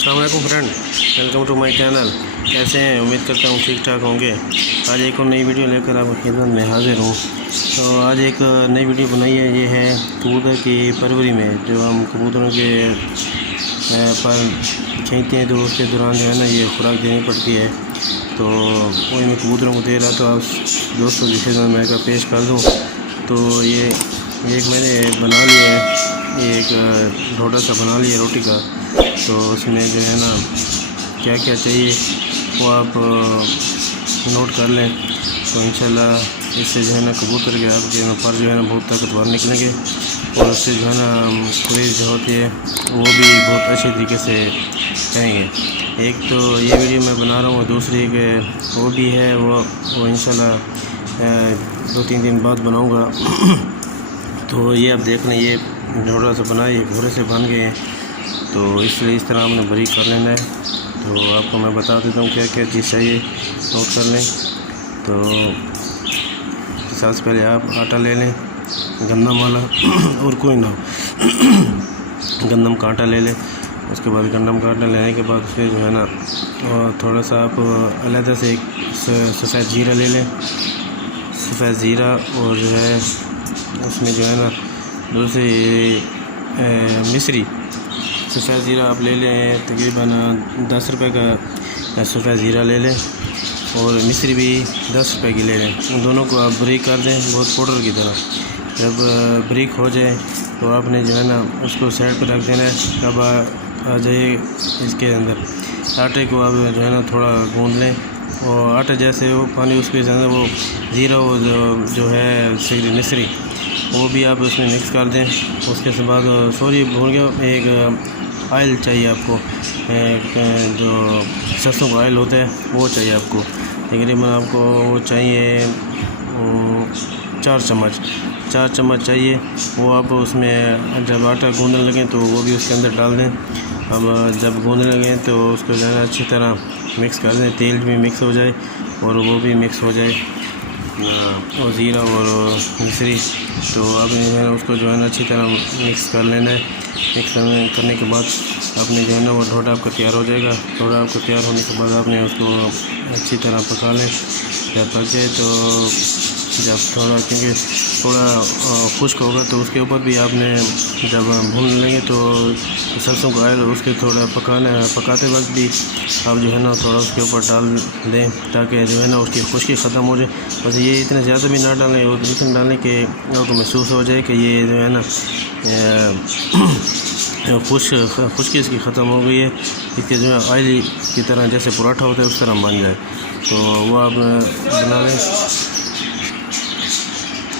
अस्सलाम वालेकुम friend, welcome to my channel. कैसे हैं? उम्मीद करता हूँ ठीक ठाक होंगे। आज एक और नई वीडियो लेकर आपकी खिदमत में हाजिर हूँ। तो आज एक नई वीडियो बनाई है, ये है कबूतर की परवरी में। जो हम कबूतरों के पर खींचते हैं तो उसके दौरान जो है ना ये खुराक देनी पड़ती है। तो वही मैं कबूतरों को दे रहा, तो आप दोस्तों की खिदमत में पेश कर दूँ। तो ये एक मैंने बना लिया है, ये एक ढोडा सा बना लिया रोटी का। तो उसमें जो है ना क्या क्या चाहिए वो आप नोट कर लें। तो इंशाल्लाह इससे जो है ना कबूतर के आपके पर जो है ना बहुत ताकतवर निकलेंगे, और उससे जो है ना क्रेज़ जो होती है वो भी बहुत अच्छे तरीके से करेंगे। एक तो ये वीडियो मैं बना रहा हूँ, दूसरी वो भी है, वो इंशाल्लाह 2-3 दिन बाद बनाऊँगा। तो ये आप देख लें, ये ढोडा सा बना, ये घोड़े से बन गए हैं। तो इसलिए इस तरह हमने बारीक कर लेना है। तो आपको मैं बता देता हूँ क्या क्या चीज़ चाहिए, नोट कर लें। तो सबसे पहले आप आटा ले लें, गंदम वाला और कोई ना गंदम का आटा ले लें। उसके बाद गंदम का आटा लेने के बाद फिर जो है ना थोड़ा सा आप अलग से एक सफ़ेद ज़ीरा ले लें, सफ़ेद ज़ीरा। और जो है उसमें जो है ना दूसरी मिस्री सफ़ेद ज़ीरा आप ले लें, तकरीबन 10 रुपये का सफ़ेद ज़ीरा ले लें, और मिस्री भी 10 रुपये की ले लें। उन दोनों को आप ब्रेक कर दें बहुत पाउडर की तरह। जब ब्रेक हो जाए तो आपने जो है ना उसको साइड पर रख देना है। अब आ जाइए इसके अंदर आटे को आप जो है ना थोड़ा गूंद लें, और आटा जैसे वो पानी उसके अंदर वो ज़ीरा वो जो है मिस्री वो भी आप उसमें मिक्स कर दें। उसके बाद सॉरी भूल गया, एक ऑयल चाहिए आपको, जो सरसों का ऑयल होता है वो चाहिए आपको। तकरीबन आपको वो चाहिए 4 चम्मच चाहिए। वो आप उसमें जब आटा गूंदने लगें तो वो भी उसके अंदर डाल दें। अब जब गूंदने लगें तो उसको जो है अच्छी तरह मिक्स कर दें, तेल भी मिक्स हो जाए और वो भी मिक्स हो जाए, और ज़ीरा और मिस्री। तो आपने जो है ना उसको जो है ना अच्छी तरह मिक्स कर लेना है। मिक्स करने के बाद आपने जो है ना वो ढोडा आपका तैयार हो जाएगा। ढोडा आपका तैयार होने के बाद आपने उसको अच्छी तरह पका लें। जब पक जाए तो जब क्योंकि थोड़ा खुश्क होगा तो उसके ऊपर भी आपने जब भून लेंगे तो सरसों का ऑयल उसके थोड़ा पकाते वक्त भी आप जो है ना थोड़ा उसके ऊपर डाल दें, ताकि जो है ना उसकी खुश्की ख़त्म हो जाए। बस ये इतने ज़्यादा भी ना डालें, और इतने डालने के आपको महसूस हो जाए कि ये जो है ना खुश्की इसकी ख़त्म हो गई है। इसके जो है ऑयली की तरह जैसे पराठा होता है उस तरह बन जाए, तो वो आप बना लें।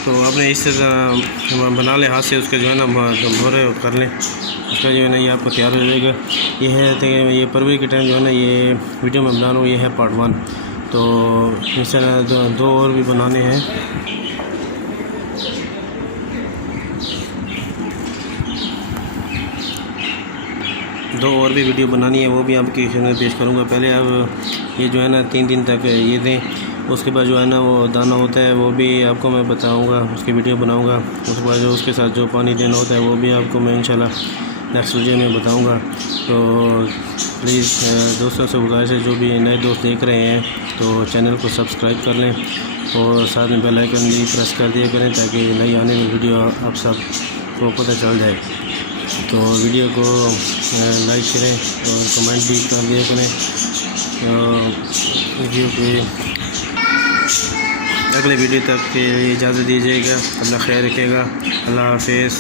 तो आपने इस तरह बना लें हाथ से, उसके जो है ना भोरे कर लें। उसका जो है ना ये आपको तैयार हो जाएगा। ये है ये परवरी के टाइम जो है ना ये वीडियो में बना रहा हूँ, ये है पार्ट 1। तो इस तरह दो और भी बनाने हैं। दो और भी वीडियो बनानी है, वो भी आपकी खिदमत पेश करूँगा। पहले आप ये जो है ना 3 दिन तक ये दें। उसके बाद जो है ना वो दाना होता है वो भी आपको मैं बताऊंगा, उसकी वीडियो बनाऊंगा। उसके बाद जो उसके साथ जो पानी देना होता है वो भी आपको मैं इंशाल्लाह नेक्स्ट वीडियो में बताऊंगा। तो प्लीज़ दोस्तों से गुजारिश है, जो भी नए दोस्त देख रहे हैं तो चैनल को सब्सक्राइब कर लें, और साथ में बेल आइकन भी प्रेस कर दिया करें, ताकि नई आने वाली वीडियो आप सब को पता चल जाए। तो वीडियो को लाइक करें और कमेंट भी कर दिया करें। वीडियो के अगले वीडियो तक के लिए इजाज़त दीजिएगा। अपना ख्याल रखिएगा। अल्लाह हाफ़िज़।